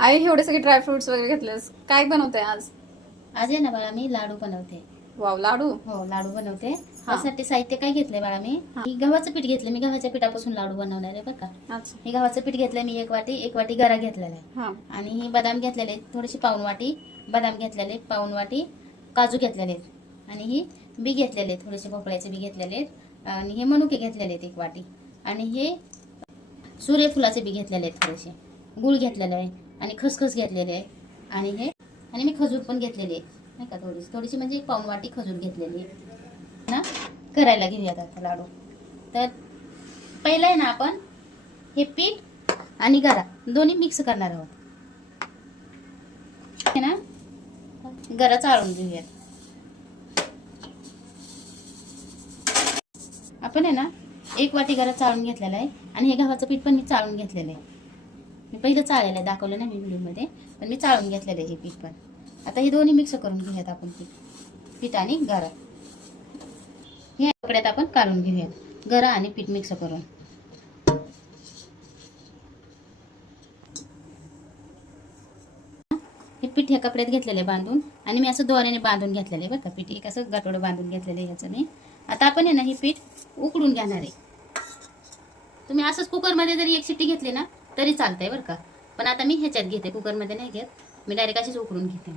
आई एवढे सगळे ड्रायफ्रुट्स वगैरे घेतलेस, काय बनवते आज? आज आहे ना बाळा, मी लाडू बनवते. वाव, लाडू. हो, लाडू बनवते. त्यासाठी साहित्य काय घेतलंय बाळा? मी गव्हाचं पीठ घेतलं. मी गव्हाच्या पिठापासून लाडू बनवणार आहे बरं का. अच्छा. हे गव्हाचं पीठ घेतलंय मी, एक वाटी गरा घेतलेला आहे. हा. आणि ही बदाम घेतलेले आहेत, थोडीशी पाऊण वाटी बदाम घेतलेले आहेत, पाऊण वाटी काजू घेतलेले आहेत. आणि ही बी घेतलेले आहेत, थोडेसे भोपळ्याचे बी घेतलेले आहेत. आणि हे मनुके घेतलेले आहेत एक वाटी. आणि हे सूर्यफुलाचे बी घेतलेले आहेत थोडेसे. गुळ घेतलेला आहे आणि खसखस घेतलेले आहे. आणि मी खजूर पण घेतलेली आहे नाही का, थोडीशी म्हणजे एक पाऊण वाटी खजूर घेतलेली आहे ना. करायला घेऊयात आता लाडू. तर पहिलं आहे ना, आपण हे पीठ आणि गरा दोन्ही मिक्स करणार आहोत है ना. गरा चाळून घेऊयात आपण आहे ना. एक वाटी गरा चाळून घेतलेला आहे. आणि हे गव्हाचं पीठ पण मी चाळून घेतलेलं आहे. मी पहिलं चाळलेलं आहे, दाखवलं ना मी व्हिडिओमध्ये, पण मी चाळून घेतलेलं आहे हे पीठ पण. आता हे दोन्ही मिक्स करून घेऊयात आपण, पीठ आणि गरा. हे कपड्यात आपण काढून घेऊयात गरा आणि पीठ मिक्स करून. हे पीठ ह्या कपड्यात घेतलेलं आहे बांधून, आणि मी असं दोऱ्याने बांधून घेतलेलं आहे बरं का. पीठ एक असं गटोडं बांधून घेतलेलं आहे ह्याचं मी. आता आपण आहे ना, हे पीठ उकडून घेणार आहे. तुम्ही असंच कुकरमध्ये जरी एक शिट्टी घेतली ना तरी चालतंय बरं का. पण आता मी ह्याच्यात घेते, कुकरमध्ये नाही घेत मी, डायरेक्ट अशीच उकडून घेते.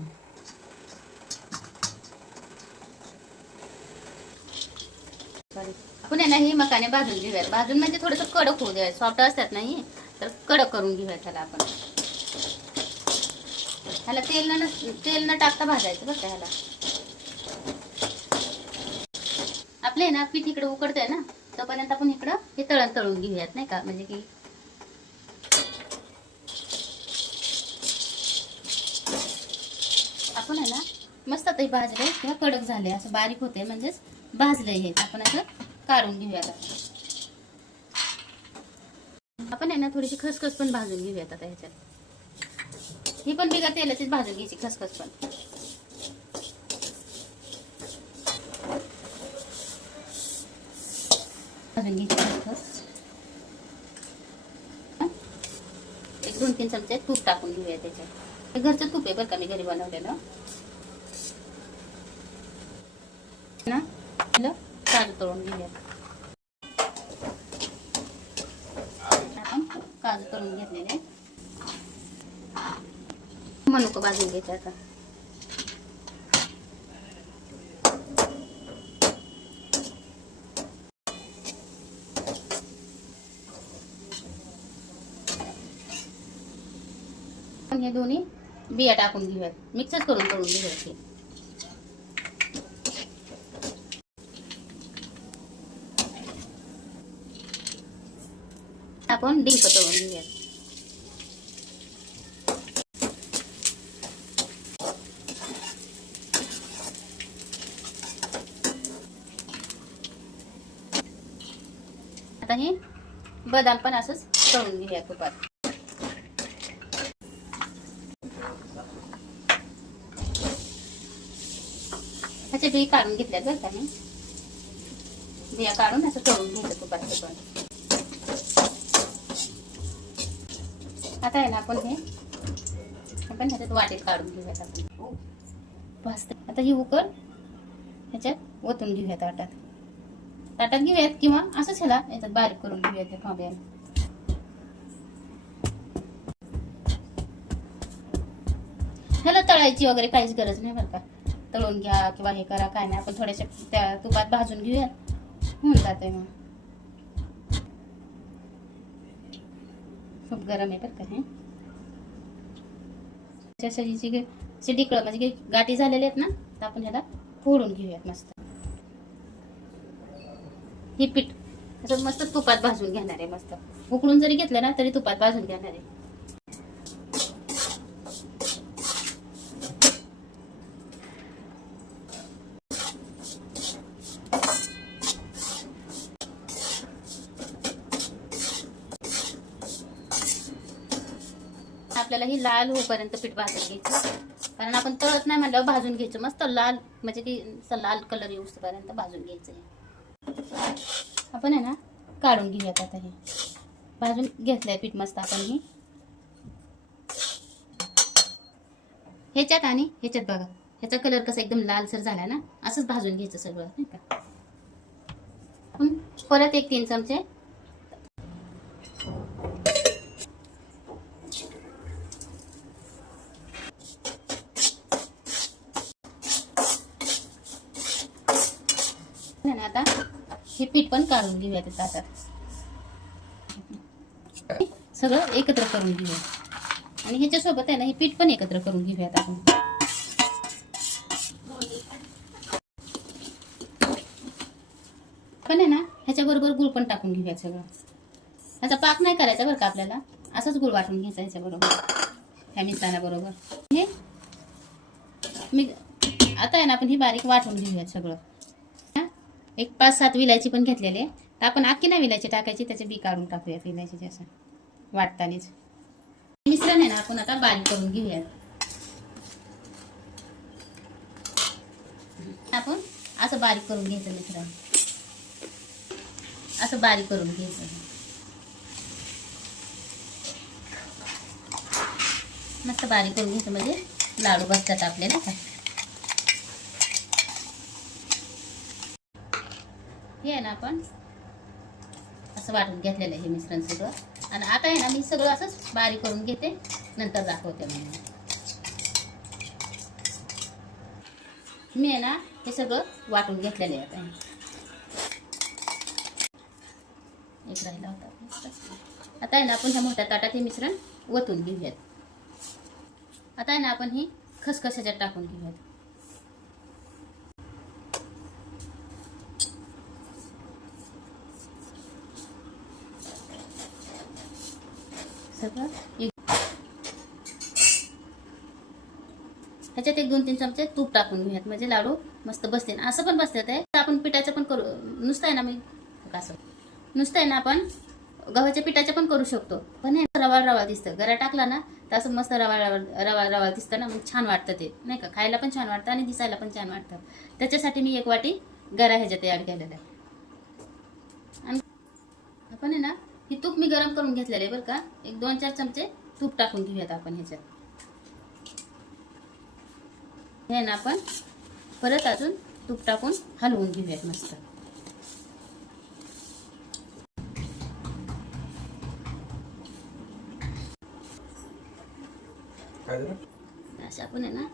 आपण आहे ना, हे मकाने भाजून घेऊयात. भाजून म्हणजे थोडंसं कडक होऊ द्यायचं, सॉफ्ट असतात नाही तर कडक करून घेऊयात त्याला आपण. ह्याला तेल न टाकता भाजायचं बरं का. ह्याला आपले ना पीठ इकडे उकडतंय ना, तोपर्यंत आपण इकडं हे तळून घेऊयात नाही का. म्हणजे की आपण आहे ना मस्त ते भाजले किंवा कडक झाले, असं बारीक होते म्हणजेच भाजले. हे आपण असं काढून घेऊयात. आपण आहे ना थोडीशी खसखस पण भाजून घेऊयात आता ह्याच्यात. ही पण बिगर तेलाचीच भाजून घ्यायची खसखस पण. भाजून घ्यायची खसखस. एक 2-3 चमचे तूप टाकून घेऊया त्याच्यात. घरचं तूप आहे बरं का, मी घरी बनवलेलं ना. काजू तळून घेऊया आपण. काजू तळून घेतलेले, मनुकं भाजून घ्यायचं आता. हे दोन्ही बिया टाकून घेऊयात, मिक्सच करून तळून घेऊयात. हे आपण डिंक तळून घेऊयात. आता हे बदाम पण असंच तळून घेऊया तुपात. ह्याचे बी काढून घेतल्यात बरं का मी. बिया काढून असं तळून घ्यायचं तुपात पण. आता आहे ना आपण ह्याच्यात वाटीत काढून घेऊयात आपण. भाजते आता ही उकळ ह्याच्यात ओतून घेऊयात ताटात घेऊयात, किंवा असंच ह्याला याच्यात बारीक करून घेऊयात त्या थांब्याला. ह्याला तळायची वगैरे काहीच गरज नाही बरं का. तळून घ्या किंवा हे करा काय नाही, आपण थोड्याशा त्या तुपात भाजून घेऊयात, होऊन जाते. मग खूप गरम आहे बरं का हे. ढिकळं म्हणजे गाठी झालेले आहेत ना, तर आपण ह्याला फोडून घेऊयात मस्त. हे पीठ असं मस्त तुपात भाजून घेणार आहे. मस्त उकळून जरी घेतलं ना तरी तुपात भाजून घेणार आहे. आपल्याला ही लाल होईपर्यंत पीठ भाजून घ्यायचं, कारण आपण तळत नाही म्हणल्यावर भाजून घ्यायचं मस्त लाल, म्हणजे की लाल कलर येऊपर्यंत भाजून घ्यायचं. आपण आहे ना काढून घेऊयात आता. हे भाजून घेतलंय पीठ मस्त आपण. हे ह्याच्यात आणि ह्याच्यात बघा, ह्याचा कलर कसा एकदम लालसर झाला ना, असंच भाजून घ्यायचं सगळं नाही का. आपण परत एक 3 चमचे आता हे पीठ पण काढून घेऊया त्याचं आता. सगळं एकत्र करून घेऊया आणि ह्याच्यासोबत आहे ना हे पीठ पण एकत्र करून घेऊयात आपण. पण आहे ना ह्याच्याबरोबर गुळ पण टाकून घेऊयात सगळं. ह्याचा पाक नाही करायचा बरं का आपल्याला, असंच गुळ वाटून घ्यायचा ह्याच्याबरोबर, ह्या मिश्रणाबरोबर. हे मी आता आहे ना आपण ही बारीक वाटून घेऊयात सगळं. एक 5-7 विलायची पण घेतलेली, तर आपण अख्खी नाही विलायची टाकायची, त्याचे बी काढून टाकूयात विलायची असं वाटतानीच. मिश्रण आहे ना आपण आता बारीक करून घेऊयात. आपण असं बारीक करून घ्यायचं मिश्रण, असं बारीक करून घ्यायचं. मस्त बारीक करून घ्यायचं म्हणजे लाडू बसतात आपले नाही का. हे आहे ना आपण असं वाटून घेतलेलं आहे हे मिश्रण सगळं. आणि आता आहे ना मी सगळं असंच बारीक करून घेते, नंतर दाखवते. मी आहे ना हे सगळं वाटून घेतलेलं आहे. आता एक राहिला होता. आता आहे ना आपण ह्या मोठ्या ताटात हे मिश्रण ओतून घेऊयात. आता आहे ना आपण ही खसखस ह्याच्यात टाकून घेऊयात. सगळं ह्याच्यात एक 2-3 चमचे तूप टाकून घेऊयात, म्हणजे लाडू मस्त बसते. असं पण बसतात आहे. आपण पिठाचं पण करू, नुसतं आहे ना मी असं नुसतं आहे ना आपण गव्हाच्या पिठाचं पण करू शकतो. पण हे रवाळ रवाळ दिसतं, गरा टाकला ना तर असं मस्त रवाळ रवाळ दिसतं ना, मग छान वाटतं ते नाही का. खायला पण छान वाटतं आणि दिसायला पण छान वाटतं. त्याच्यासाठी मी 1 वाटी गरा ह्याच्यात ॲड केलेला आहे. आणि आपण आहे ना ही तूप मी गरम करून घेतलेलं आहे बरं का. एक 2-4 चमचे तूप टाकून घेऊयात आपण ह्याच्यात. हे ना आपण परत अजून तूप टाकून हलवून घेऊयात मस्त. असं आपण आहे ना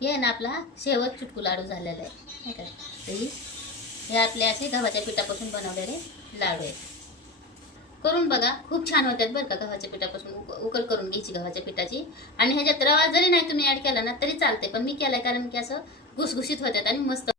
हे ना आपला शेवट चुटकू लाडू झालेला आहे नाही का. हे आपले असे गव्हाच्या पिठापासून बनवलेले लाडू आहेत. करून बघा, खूप छान होतात बरं का. गव्हाच्या पिठापासून उकल करून घ्यायची गव्हाच्या पिठाची. आणि ह्याच्यात रवा जरी नाही तुम्ही ऍड केला ना तरी चालते, पण मी केलाय कारण की असं घुसघुशीत होतात आणि मस्त